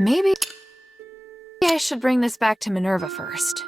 Maybe I should bring this back to Minerva first.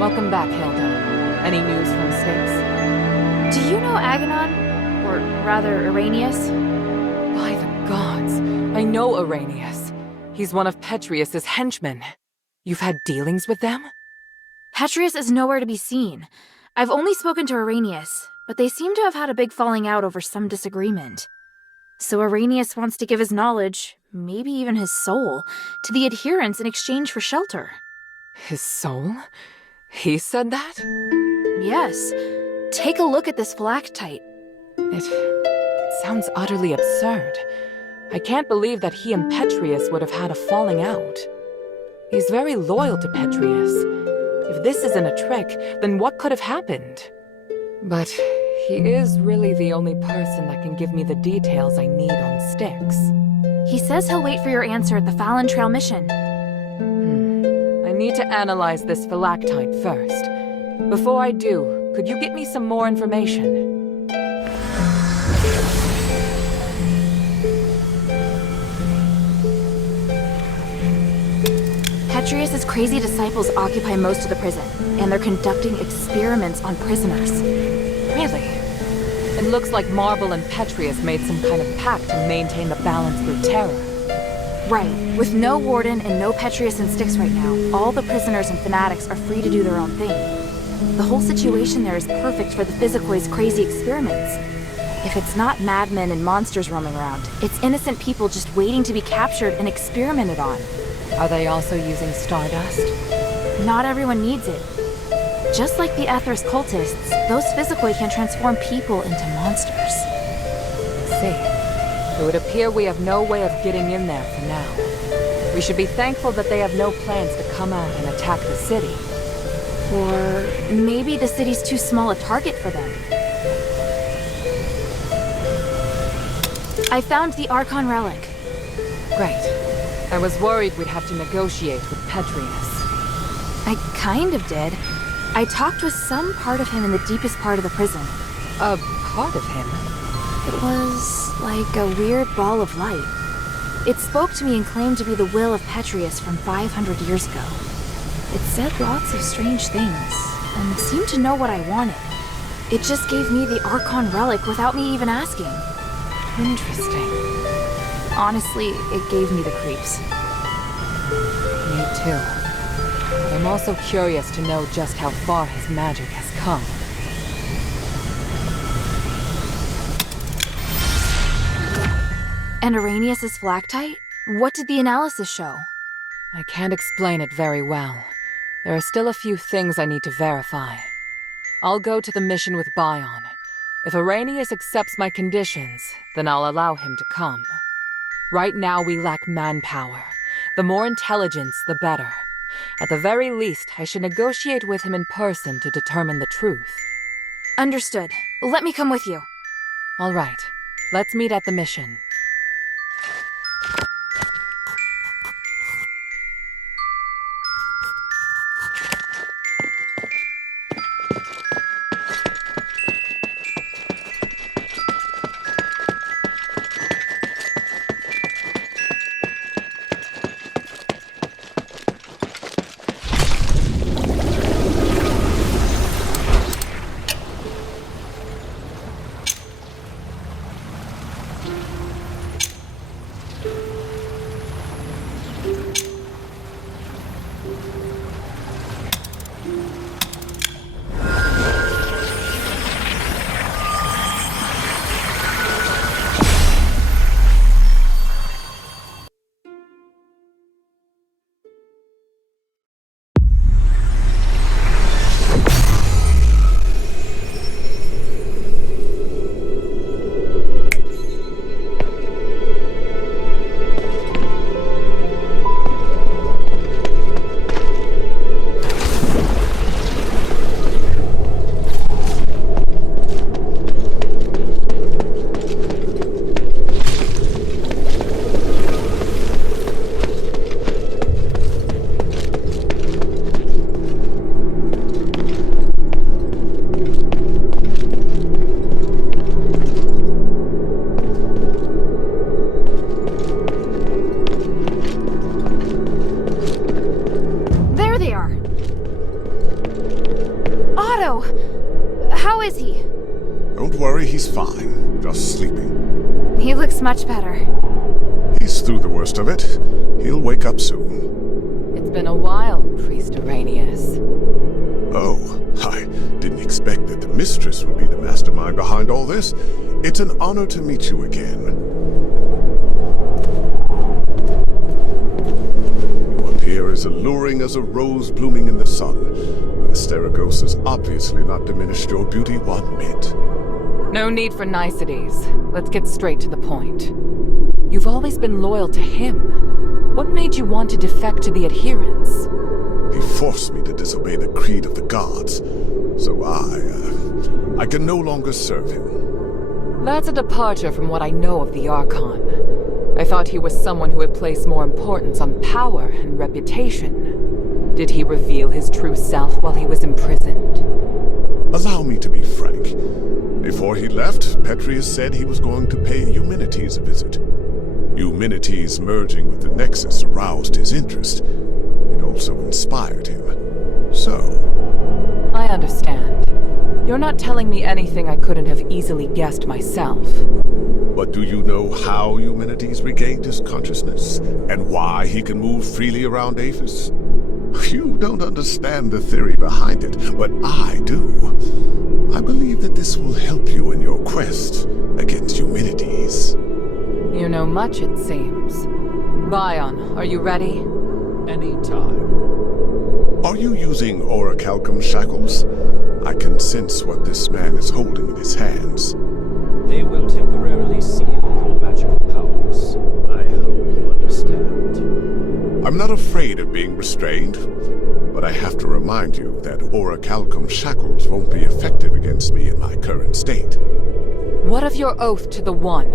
Welcome back, Hilda. Any news from Styx? Do you know Aganon? Or rather, Arrhenius? By the gods, I know Arrhenius. He's one of Petrius's henchmen. You've had dealings with them? Petrius is nowhere to be seen. I've only spoken to Arrhenius, but they seem to have had a big falling out over some disagreement. So Arrhenius wants to give his knowledge, maybe even his soul, to the adherents in exchange for shelter. His soul? He said that? Yes. Take a look at this phylactite. It sounds utterly absurd. I can't believe that he and Petrius would have had a falling out. He's very loyal to Petrius. If this isn't a trick, then what could have happened? But he is really the only person that can give me the details I need on Styx. He says he'll wait for your answer at the Fallon Trail mission. I need to analyze this phylactite first. Before I do, could you get me some more information? Petrius's crazy disciples occupy most of the prison, and they're conducting experiments on prisoners. Really? It looks like Marble and Petrius made some kind of pact to maintain the balance through terror. Right. With no warden and no Petrius in Styx right now, all the prisoners and fanatics are free to do their own thing. The whole situation there is perfect for the Physicoid's crazy experiments. If it's not madmen and monsters roaming around, it's innocent people just waiting to be captured and experimented on. Are they also using stardust? Not everyone needs it. Just like the Atheros cultists, those physically can transform people into monsters. See. It would appear we have no way of getting in there for now. We should be thankful that they have no plans to come out and attack the city. Or maybe the city's too small a target for them. I found the Archon relic. Great. I was worried we'd have to negotiate with Petrius. I kind of did. I talked with some part of him in the deepest part of the prison. A part of him? It was like a weird ball of light. It spoke to me and claimed to be the will of Petrius from 500 years ago. It said lots of strange things, and seemed to know what I wanted. It just gave me the Archon relic without me even asking. Interesting. Honestly, it gave me the creeps. Me too. But I'm also curious to know just how far his magic has come. And Arrhenius' flactite? What did the analysis show? I can't explain it very well. There are still a few things I need to verify. I'll go to the mission with Bion. If Arrhenius accepts my conditions, then I'll allow him to come. Right now we lack manpower. The more intelligence, the better. At the very least, I should negotiate with him in person to determine the truth. Understood. Let me come with you. All right. Let's meet at the mission. How is he? Don't worry, he's fine. Just sleeping. He looks much better. He's through the worst of it. He'll wake up soon. It's been a while, Priest Arrhenius. Oh, I didn't expect that the mistress would be the mastermind behind all this. It's an honor to meet you again. You appear as alluring as a rose blooming in the sun. Asterigos has obviously not diminished your beauty one bit. No need for niceties. Let's get straight to the point. You've always been loyal to him. What made you want to defect to the adherents? He forced me to disobey the creed of the gods, so I can no longer serve him. That's a departure from what I know of the Archon. I thought he was someone who had placed more importance on power and reputation. Did he reveal his true self while he was imprisoned? Allow me to be frank. Before he left, Petrius said he was going to pay Eumenides a visit. Eumenides merging with the Nexus aroused his interest. It also inspired him. So... I understand. You're not telling me anything I couldn't have easily guessed myself. But do you know how Eumenides regained his consciousness? And why he can move freely around Aphis? You don't understand the theory behind it, but I do. I believe that this will help you in your quest against Eumenides. You know much, it seems. Bion, are you ready? Anytime. Are you using orichalcum shackles? I can sense what this man is holding in his hands. They will temporarily seal your magical powers. I hope you understand. I'm not afraid of being restrained, but I have to remind you that orichalcum shackles won't be effective against me in my current state. What of your oath to the One?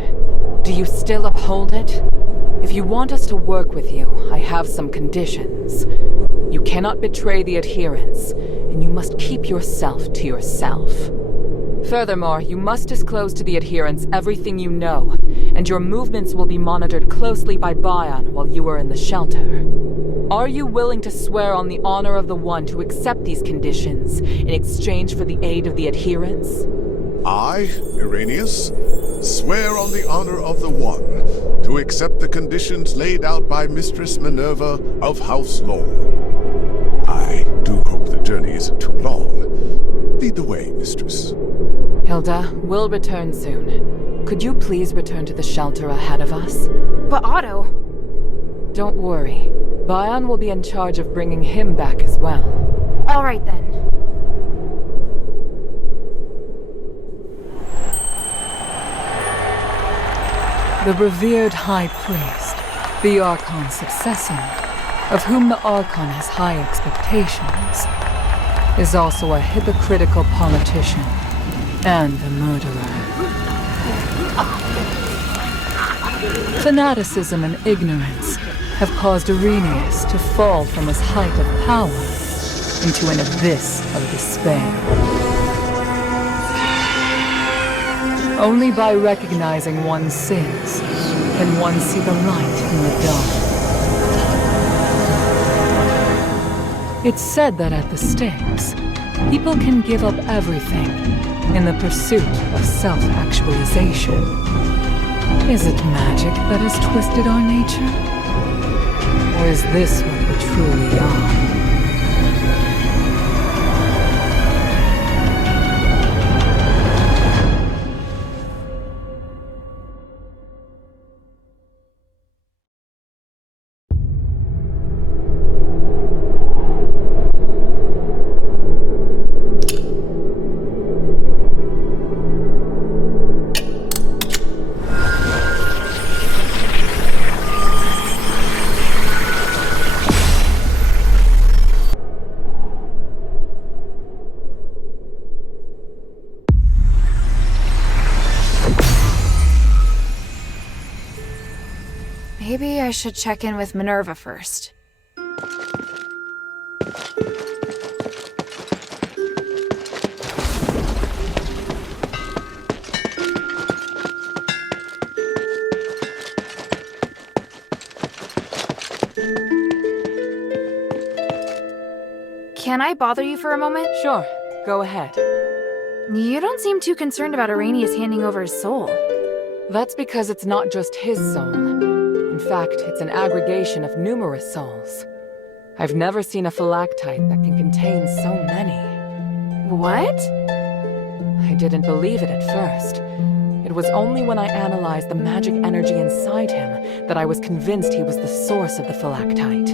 Do you still uphold it? If you want us to work with you, I have some conditions. You cannot betray the adherents, and you must keep yourself to yourself. Furthermore, you must disclose to the adherents everything you know, and your movements will be monitored closely by Bion while you are in the shelter. Are you willing to swear on the honor of the One to accept these conditions in exchange for the aid of the adherents? I, Irenaeus, swear on the honor of the One to accept the conditions laid out by Mistress Minerva of House Lowell. I do hope the journey isn't too long. Lead the way, Mistress. Hilda, we'll return soon. Could you please return to the shelter ahead of us? But Otto... Don't worry. Bion will be in charge of bringing him back as well. All right then. The revered High Priest, the Archon's successor, of whom the Archon has high expectations, is also a hypocritical politician and a murderer. Fanaticism and ignorance have caused Irenaeus to fall from his height of power into an abyss of despair. Only by recognizing one's sins can one see the light in the dark. It's said that at the stakes, people can give up everything in the pursuit of self-actualization. Is it magic that has twisted our nature? Or is this what we truly are? Maybe I should check in with Minerva first. Can I bother you for a moment? Sure, go ahead. You don't seem too concerned about Irenaeus handing over his soul. That's because it's not just his soul. In fact, it's an aggregation of numerous souls. I've never seen a phylactite that can contain so many. What? I didn't believe it at first. It was only when I analyzed the magic energy inside him that I was convinced he was the source of the phylactite.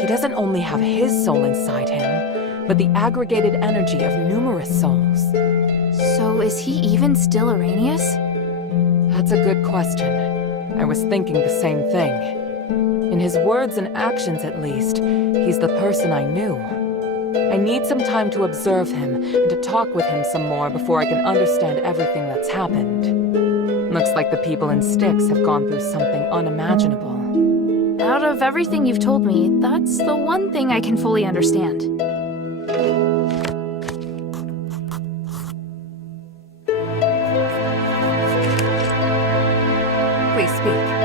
He doesn't only have his soul inside him, but the aggregated energy of numerous souls. So is he even still Irenaeus? That's a good question. I was thinking the same thing. In his words and actions, at least, he's the person I knew. I need some time to observe him and to talk with him some more before I can understand everything that's happened. Looks like the people in Styx have gone through something unimaginable. Out of everything you've told me, that's the one thing I can fully understand. Please speak.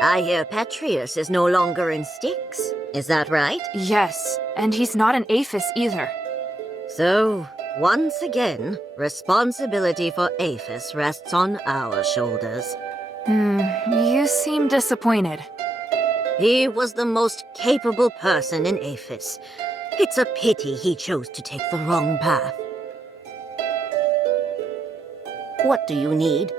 I hear Petrius is no longer in Styx. Is that right? Yes, and he's not an Aphis either. So, once again, responsibility for Aphis rests on our shoulders. You seem disappointed. He was the most capable person in Aphis. It's a pity he chose to take the wrong path. What do you need?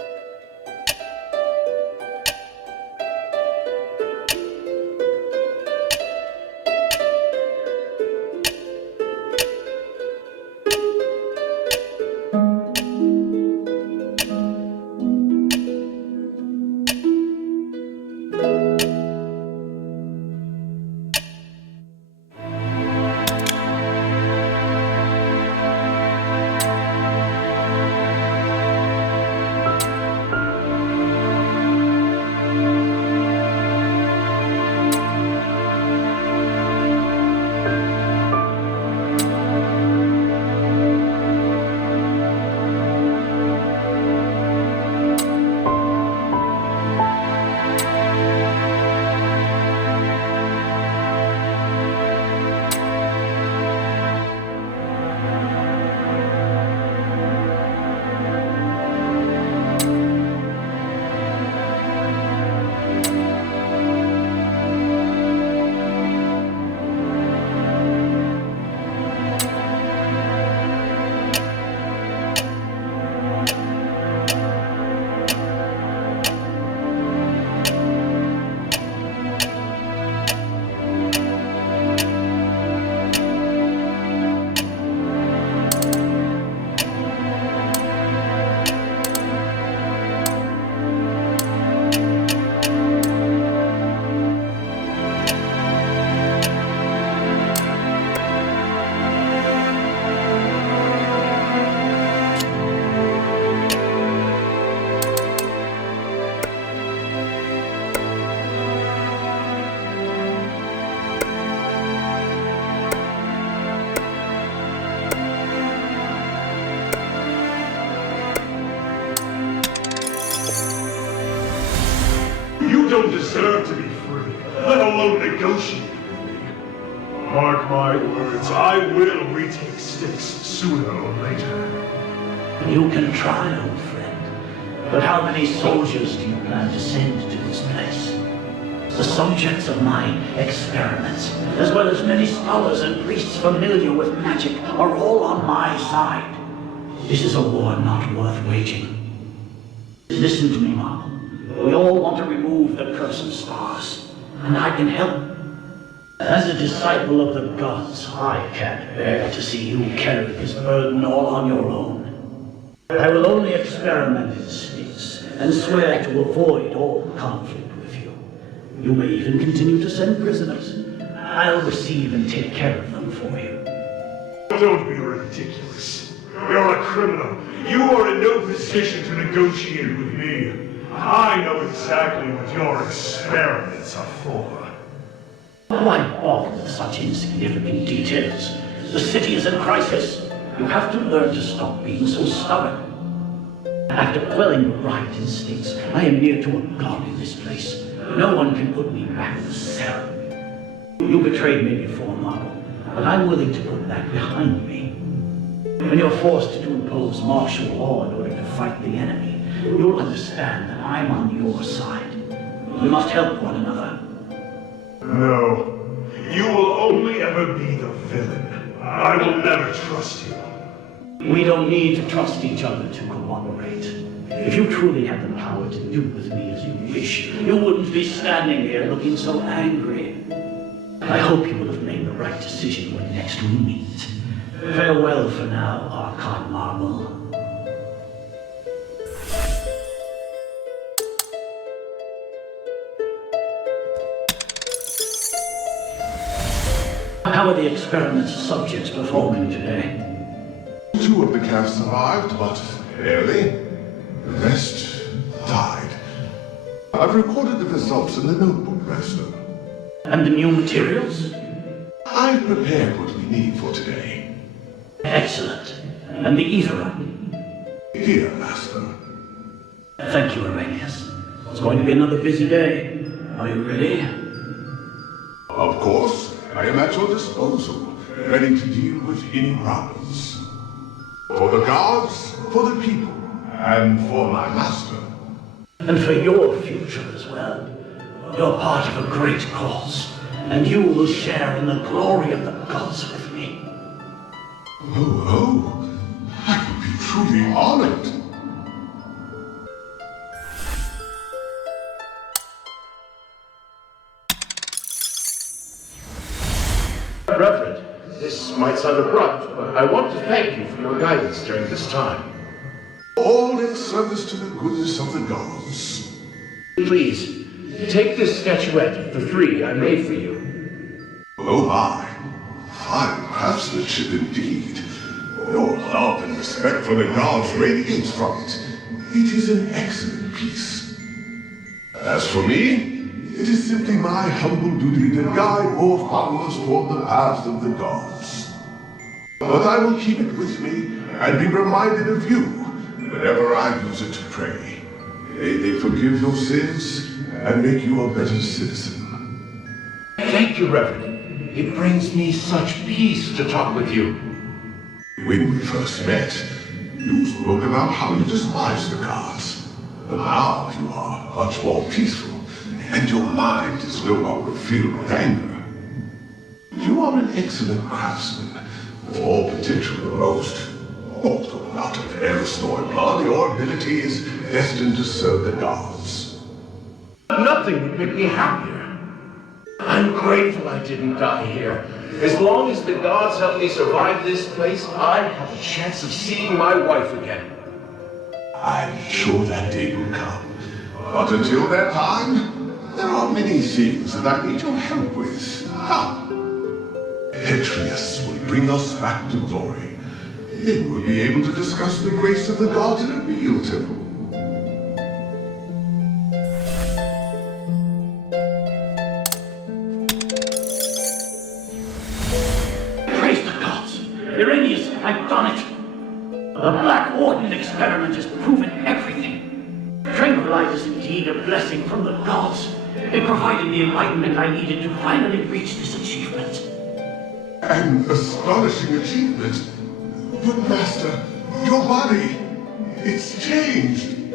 You don't deserve to be free, let alone negotiate with me. Mark my words, I will retake Styx sooner or later. You can try, old friend. But how many soldiers do you plan to send to this place? The subjects of my experiments, as well as many scholars and priests familiar with magic, are all on my side. This is a war not worth waging. Listen to me, Marvel. We all want to remove the curse of stars, and I can help. As a disciple of the gods, I can't bear to see you carry this burden all on your own. I will only experiment in Styx, and swear to avoid all conflict with you. You may even continue to send prisoners. I'll receive and take care of them for you. Don't be ridiculous. You're a criminal. You are in no position to negotiate with me. I know exactly what your experiments are for. Why bother with such insignificant details? The city is in crisis. You have to learn to stop being so stubborn. After quelling the riot in Styx, I am near to a god in this place. No one can put me back in the cell. You betrayed me before, Marvel, but I'm willing to put that behind me. When you're forced to impose martial law in order to fight the enemy, you'll understand that I'm on your side. We must help one another. No. You will only ever be the villain. I will never trust you. We don't need to trust each other to cooperate. If you truly had the power to do with me as you wish, you wouldn't be standing here looking so angry. I hope you will have made the right decision when next we meet. Farewell for now, Archon Marble. How are the experiment's subjects performing today? 2 of the calves survived, but barely. The rest died. I've recorded the results in the notebook, Master. And the new materials? I've prepared what we need for today. Excellent. And the Aether? Here, Master. Thank you, Arrhenius. It's going to be another busy day. Are you ready? Of course, I am at your disposal, ready to deal with any problems. For the gods, for the people, and for my master. And for your future as well. You're part of a great cause, and you will share in the glory of the gods with me. Oh, I would be truly honored. Reverend, this might sound abrupt, but I want to thank you for your guidance during this time. All in service to the goodness of the gods. Please, take this statuette of the three I made for you. Oh my, fine craftsmanship indeed. Your love and respect for the gods radiates from it. It is an excellent piece. As for me, it is simply my humble duty to guide more followers toward the paths of the gods. But I will keep it with me and be reminded of you whenever I use it to pray. May they forgive your sins and make you a better citizen. Thank you, Reverend. It brings me such peace to talk with you. When we first met, you spoke about how you despised the gods. But now you are much more peaceful, and your mind is no longer filled with anger. You are an excellent craftsman, or potentially the most. Although not of Eris nor blood, your ability is destined to serve the gods. Nothing would make me happier. I'm grateful I didn't die here. As long as the gods help me survive this place, I have a chance of seeing my wife again. I'm sure that day will come. But until that time, there are many things that I need your help with. Petrius will bring us back to glory. Then we'll be able to discuss the grace of the gods in a real temple. Praise the gods! Iranius, I've done it! The Black Warden experiment has proven everything. Tranquilite is indeed a blessing from the gods. It provided the enlightenment I needed to finally reach this achievement. An astonishing achievement. But Master, your body, it's changed.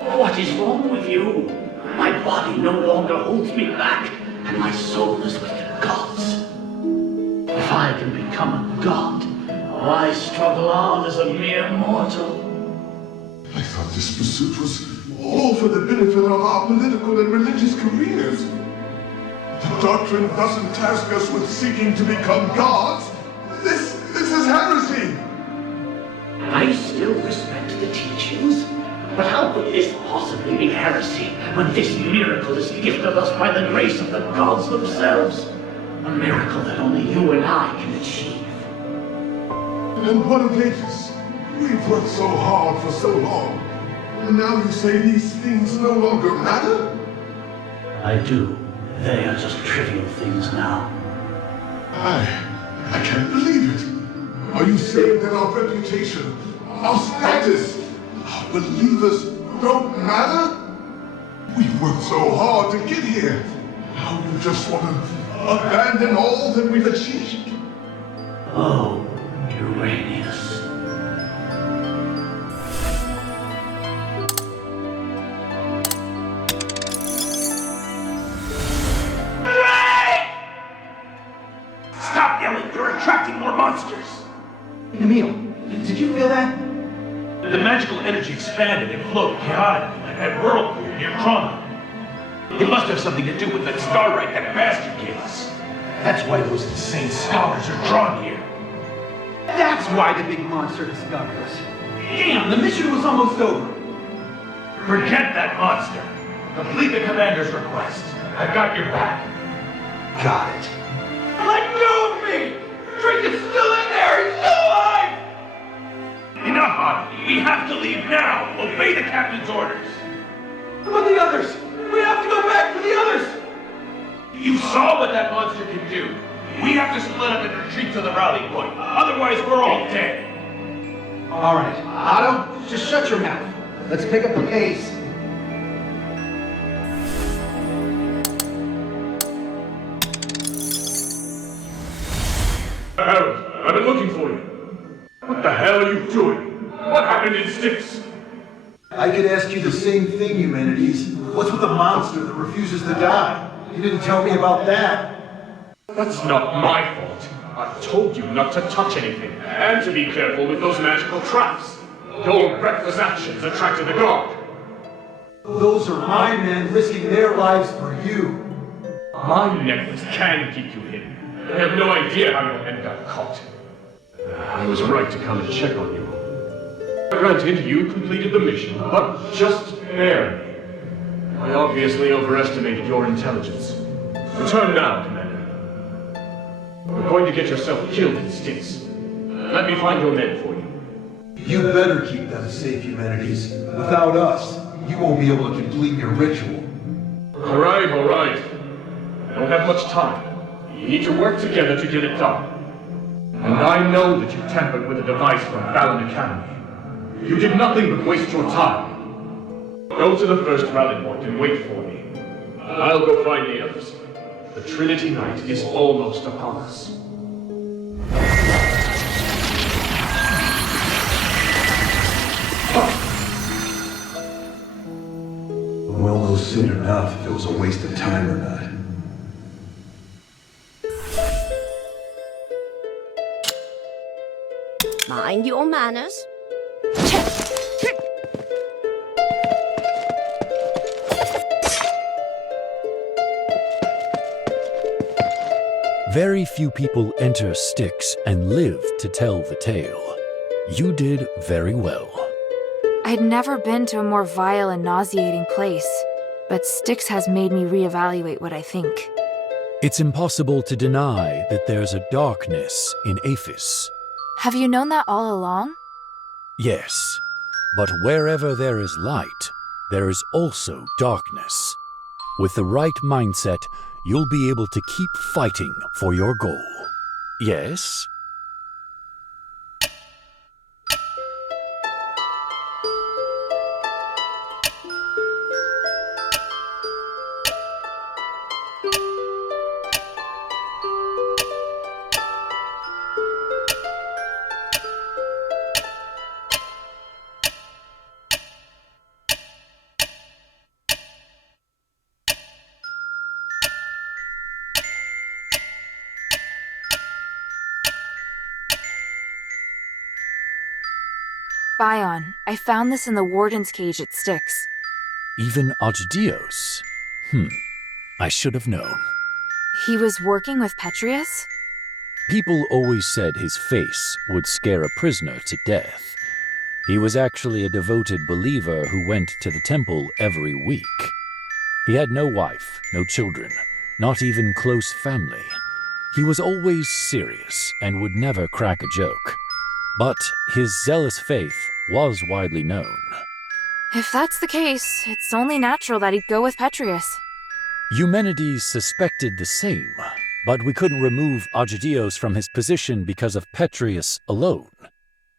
What is wrong with you? My body no longer holds me back, and my soul is with the gods. If I can become a god, why struggle on as a mere mortal? I thought this pursuit was all for the benefit of our political and religious careers. The doctrine doesn't task us with seeking to become gods. This is heresy. I still respect the teachings, but how could this possibly be heresy when this miracle is gifted us by the grace of the gods themselves? A miracle that only you and I can achieve. And what of Avis? We've worked so hard for so long. And now you say these things no longer matter? I do. They are just trivial things now. I can't believe it. Are you saying that our reputation, our status, our believers don't matter? We've worked so hard to get here. Now you just want to abandon all that we've achieved? Oh, Uranius. Stop yelling! You're attracting more monsters! Emil, did you feel that? The magical energy expanded and flowed chaotically like that whirlpool near Trauma. It must have something to do with that starlight that bastard gave us. That's why those insane scholars are drawn here. That's why the big monster discovered us. Damn, the mission was almost over. Forget that monster. Complete the commander's request. I've got your back. Got it. Let go of me! Drake is still in there! He's still alive! Enough on it. We have to leave now. Obey the captain's orders. But the others! We have to go back for the others! You saw what that monster can do. We have to split up and retreat to the rally point. Otherwise, we're all dead. All right, Otto, just shut your mouth. Let's pick up the pace. Harold, I've been looking for you. What the hell are you doing? What happened in Styx? I could ask you the same thing, Humanities. What's with the monster that refuses to die? You didn't tell me about that. That's not my fault. I told you not to touch anything, and to be careful with those magical traps. Your reckless actions attracted the guard. Those are my men risking their lives for you. My necklace can keep you hidden. I have no idea how your men got caught. I was right to come and check on you. Granted, you completed the mission, but just barely. I obviously overestimated your intelligence. Return now, Commander. You're going to get yourself killed in Styx. Let me find your men for you. You better keep them safe, Humanities. Without us, you won't be able to complete your ritual. All right. I don't have much time. You need to work together to get it done. And I know that you tampered with a device from Fallon Academy. You did nothing but waste your time. Go to the first rally point and wait for me. I'll go find the others. The Trinity Night is almost upon us. We'll know soon enough if it was a waste of time or not. Mind your manners. Very few people enter Styx and live to tell the tale. You did very well. I'd never been to a more vile and nauseating place, but Styx has made me reevaluate what I think. It's impossible to deny that there's a darkness in Aphis. Have you known that all along? Yes, but wherever there is light, there is also darkness. With the right mindset, you'll be able to keep fighting for your goal. Yes? Bion, I found this in the warden's cage at Styx. Even Asterigos? I should have known. He was working with Petrius? People always said his face would scare a prisoner to death. He was actually a devoted believer who went to the temple every week. He had no wife, no children, not even close family. He was always serious and would never crack a joke. But his zealous faith was widely known. If that's the case, it's only natural that he'd go with Petrius. Eumenides suspected the same, but we couldn't remove Asterigos from his position because of Petrius alone.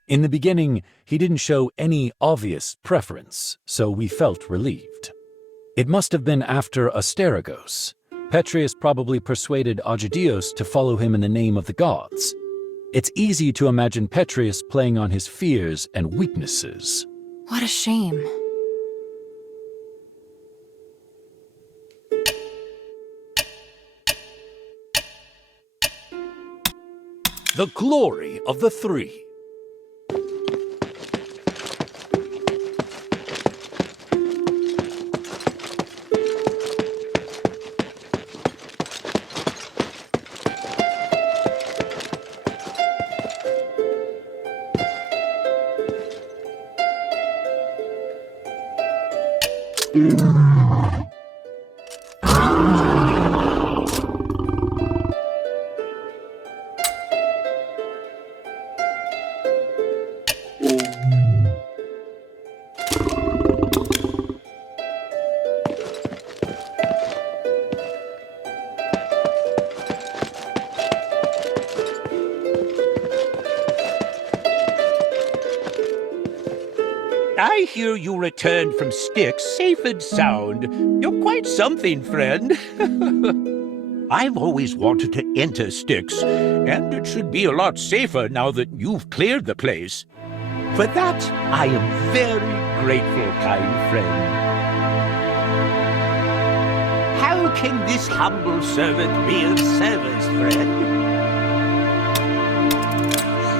In the beginning, he didn't show any obvious preference, so we felt relieved. It must have been after Asterigos. Petrius probably persuaded Asterigos to follow him in the name of the gods. It's easy to imagine Petrius playing on his fears and weaknesses. What a shame. The glory of the three. I hear you returned from Styx safe and sound. You're quite something, friend. I've always wanted to enter Styx. And it should be a lot safer now that you've cleared the place. For that, I am very grateful, kind friend. How can this humble servant be of service, friend?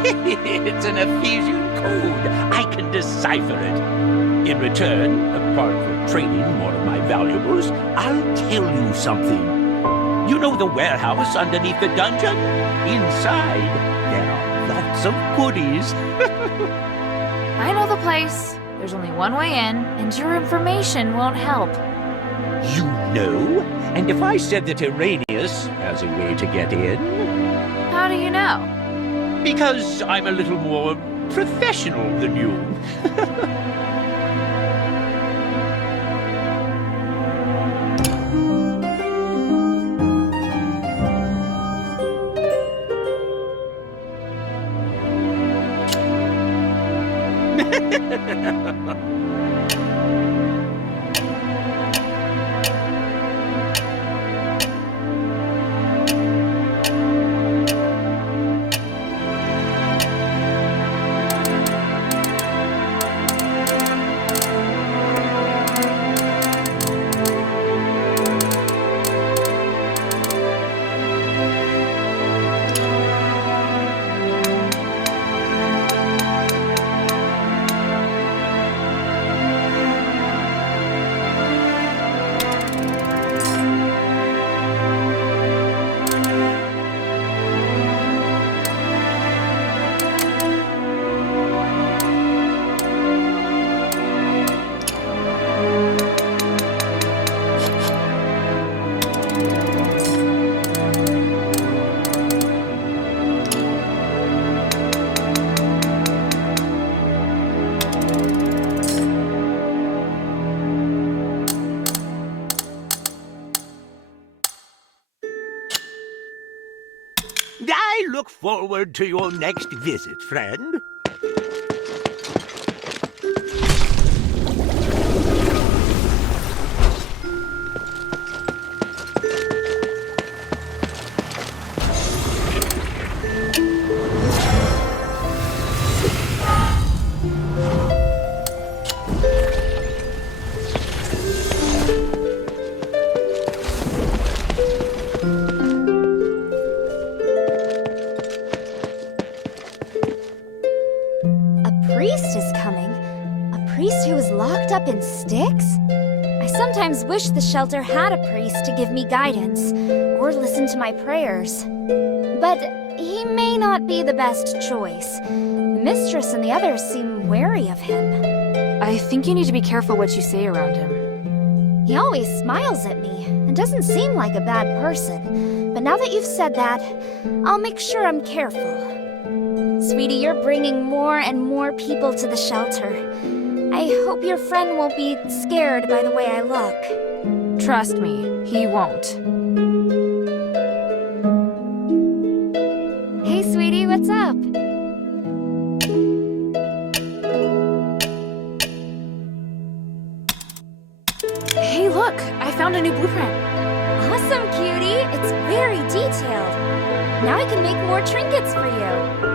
It's an Ephesian code. I can decipher it. In return, apart from trading more of my valuables, I'll tell you something. You know the warehouse underneath the dungeon? Inside, there are lots of goodies. I know the place. There's only one way in, and your information won't help. You know? And if I said that Iranius has a way to get in? How do you know? Because I'm a little more professional than you. I look forward to your next visit, friend. Up in Styx? I sometimes wish the shelter had a priest to give me guidance, or listen to my prayers. But he may not be the best choice. The mistress and the others seem wary of him. I think you need to be careful what you say around him. He always smiles at me, and doesn't seem like a bad person. But now that you've said that, I'll make sure I'm careful. Sweetie, you're bringing more and more people to the shelter. I hope your friend won't be scared by the way I look. Trust me, he won't. Hey, sweetie, what's up? Hey, look! I found a new blueprint. Awesome, cutie! It's very detailed. Now I can make more trinkets for you.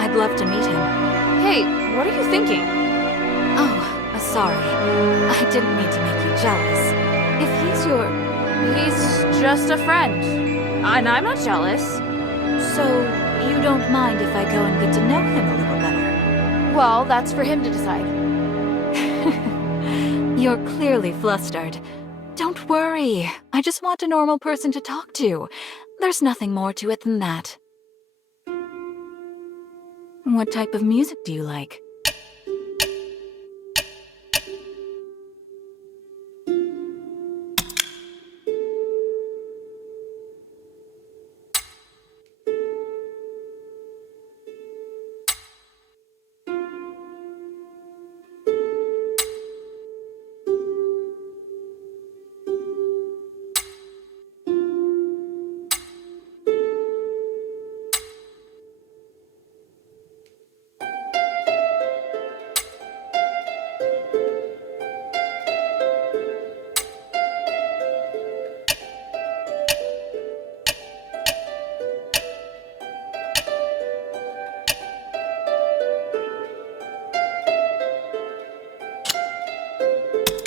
I'd love to meet him. Hey, what are you thinking? Oh, sorry. I didn't mean to make you jealous. If he's your... He's just a friend. And I'm not jealous. So, you don't mind if I go and get to know him a little better? Well, that's for him to decide. You're clearly flustered. Don't worry. I just want a normal person to talk to. There's nothing more to it than that. What type of music do you like?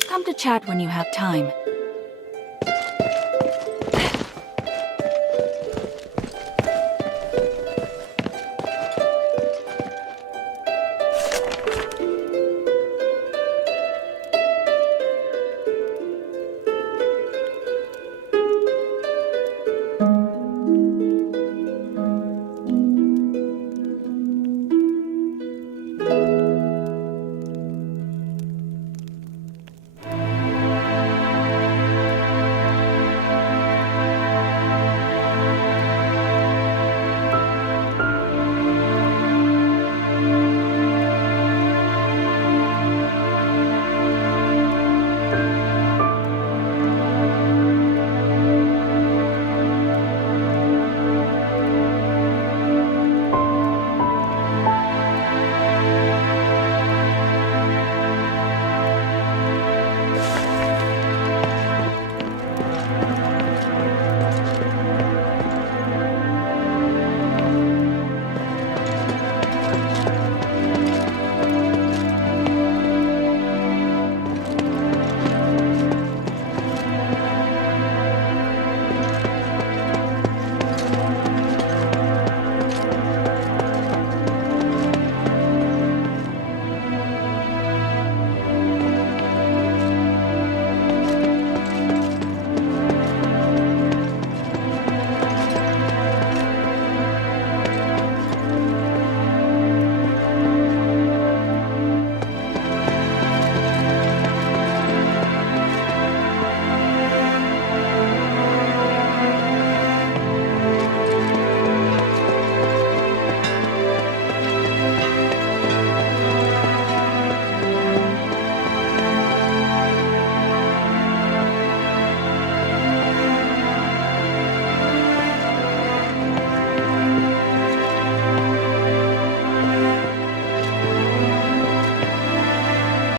Come to chat when you have time.